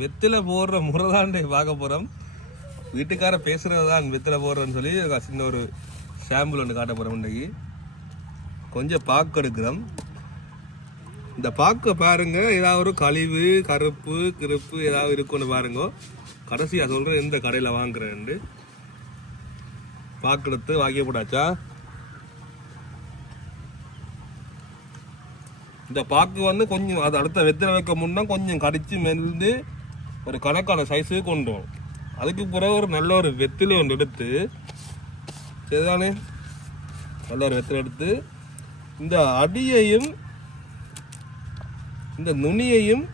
வெத்தில போடுற முறைதாண்டே பார்க்க போகிறோம் வீட்டுக்கார பேசுகிறது தான் வெத்தில போடுறேன்னு சொல்லி சின்ன ஒரு சாம்பிள் ஒன்று காட்ட போகிறோம் இன்றைக்கி கொஞ்சம் பாக்கு எடுக்கிறோம். இந்த பாக்கை பாருங்க ஏதாவது ஒரு கழிவு கருப்பு கிருப்பு ஏதாவது இருக்குன்னு பாருங்க. கடைசியாக சொல்கிறேன் எந்த கடையில் வாங்குறேன்ட்டு பாக்கு எடுத்து வாங்கிய போட்டாச்சா? இந்த பாக்கு வந்து கொஞ்சம் அது அடுத்த வெத்தலை வைக்க முன்னா கொஞ்சம் கடித்து மெல்ந்து ஒரு கணக்கான சைஸுக்கு கொண்டு வரும் அதுக்கு பிறகு ஒரு நல்ல ஒரு வெத்திலை ஒன்று எடுத்து சரிதானே? நல்ல ஒரு வெத்திலை எடுத்து இந்த அடியையும் இந்த நுனியையும்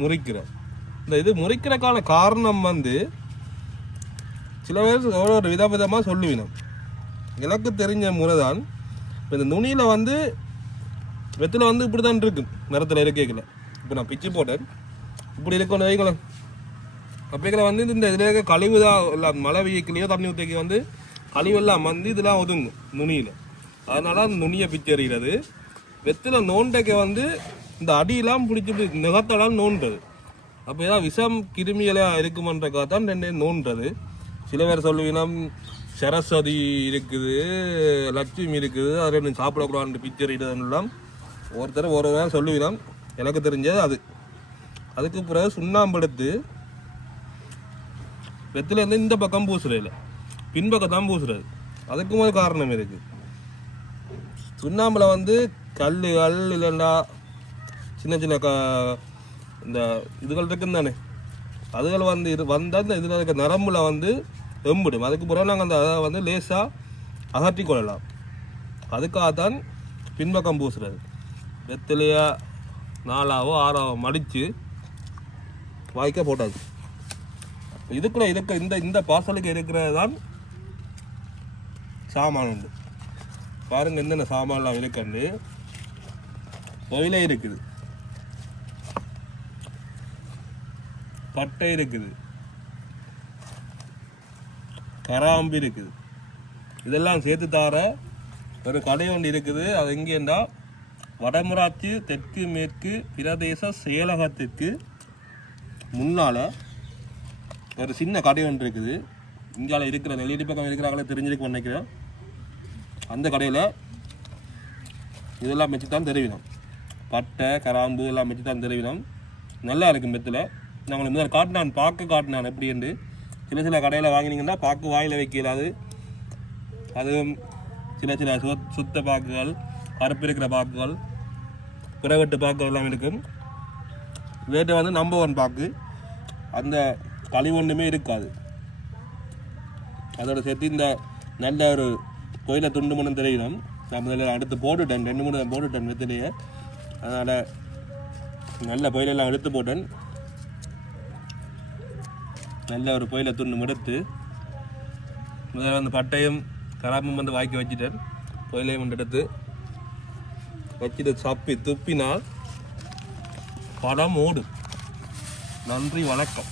முறிக்கிறோம். இந்த இது முறிக்கிறக்கான காரணம் வந்து சில பேர் ஒரு ஒரு வித விதமாக சொல்லுவினோம். எனக்கு தெரிஞ்ச முறை தான் இப்போ இந்த நுனியில் வந்து வெத்தில வந்து இப்படி தான் இருக்கு மரத்தில் இருக்கேக்கில் இப்போ நான் பிச்சு போட்டேன். இப்படி இருக்கணும் வைங்களேன் அப்படிங்கிற வந்து இந்த இதில் இருக்க கழிவு தான் இல்லை மழை வெய்யக்கிலையோ தண்ணி ஊற்றிக்கு வந்து கழிவு எல்லாம் வந்து இதெல்லாம் ஒதுங்கும் நுனியில். அதனால அந்த நுனியை பிச்சு எறிகிறது வெத்தில நோண்டைக்க வந்து இந்த அடியெல்லாம் பிடிச்சி பிடி- நுகத்தெல்லாம் நோண்டுறது அப்போ ஏதாவது விஷம் கிருமிகளாக இருக்குமன்றக்காக தான் ரெண்டே நோண்டுறது சில பேர் சொல்லுவீங்கன்னா சரஸ்வதி இருக்குது லட்சுமி இருக்குது அது ரெண்டு சாப்பிடக்கூடாதுன்னு பிக்சர் எல்லாம் ஒருத்தர் ஒரு நேரம் சொல்லுவீங்கன்னா எனக்கு தெரிஞ்சது அது. அதுக்கு பிறகு சுண்ணாம்பு எடுத்து வெத்திலேருந்து இந்த பக்கம் பூசுறது பின்பக்கம் தான் பூசுறது. அதுக்கும் ஒரு காரணம் இருக்குது சுண்ணாம்பில் வந்து கல்லுகள் இல்லைன்னா சின்ன சின்ன க இந்த இதுகள் இருக்குன்னு தானே. அதுகள் வந்து இது வந்தால் இந்த இதில் இருக்க நரம்பில் வந்து எம்பிடும் அதுக்கு பிறகு நாங்கள் அந்த அதை வந்து லேசாக அகற்றி கொள்ளலாம். அதுக்காக தான் பின்பக்கம் பூசுறது. வெத்திலையாக நாலாவோ ஆறாவோ மடித்து வாய்க்க போட்டாச்சு இதுக்குள்ள இருக்க இந்த இந்த பாசலுக்கு இருக்கிறது தான் சாமான் உண்டு. பாருங்க என்னென்ன சாமான்லாம் இருக்குன்னு. ஒயிலே இருக்குது. பட்டை இருக்குது. கராம்பு இருக்குது. இதெல்லாம் சேர்த்து தார ஒரு கடை ஒன்று இருக்குது. அது எங்கேண்டா வடமராட்சி தெற்கு மேற்கு பிரதேச செயலகத்திற்கு முன்னால் ஒரு சின்ன கடை ஒன்று இருக்குது. இங்கால இருக்கிற நெல்லிடி பக்கம் இருக்கிறாங்களே தெரிஞ்சிருக்கு நினைக்கிறேன். அந்த கடையில் இதெல்லாம் வச்சு தான் தெரிவினோம். பட்டை கராம்பு எல்லாம் வச்சு தான் தெரிவினோம். நல்லா இருக்கும் மெத்தில். நான் உங்களுக்கு காட்டினான் பார்க்க காட்டினான் எப்படின்னு சில சில கடையில் வாங்கினீங்கன்னா பாக்கு வாயில் வைக்கலாது. அதுவும் சில சில சுத்த பாக்குகள் அறுப்பு இருக்கிற பாக்குகள் பிறவெட்டு பாக்குகள் எல்லாம் இருக்கும். வேட்டை வந்து நம்பர் ஒன் பாக்கு. அந்த களி ஒன்றுமே இருக்காது. அதோட சேர்த்து இந்த நல்ல ஒரு கோயிலை துண்டு மணம் தெரியணும் நான் முதல்ல அடுத்து போட்டுட்டேன். ரெண்டு மூணு தான் போட்டுட்டேன் வெத்திலேயே அதனால் நல்ல பொயிலெல்லாம் எடுத்து போட்டேன். நல்ல ஒரு பொயிலை துண்டு எடுத்து முதல்ல அந்த பட்டையும் கராப்பும் வந்து வாக்கி வச்சுட்டேன். பொயிலையும் எடுத்து வச்சுட்டு சப்பி துப்பினால் படம் ஓடும் நன்றி வணக்கம்.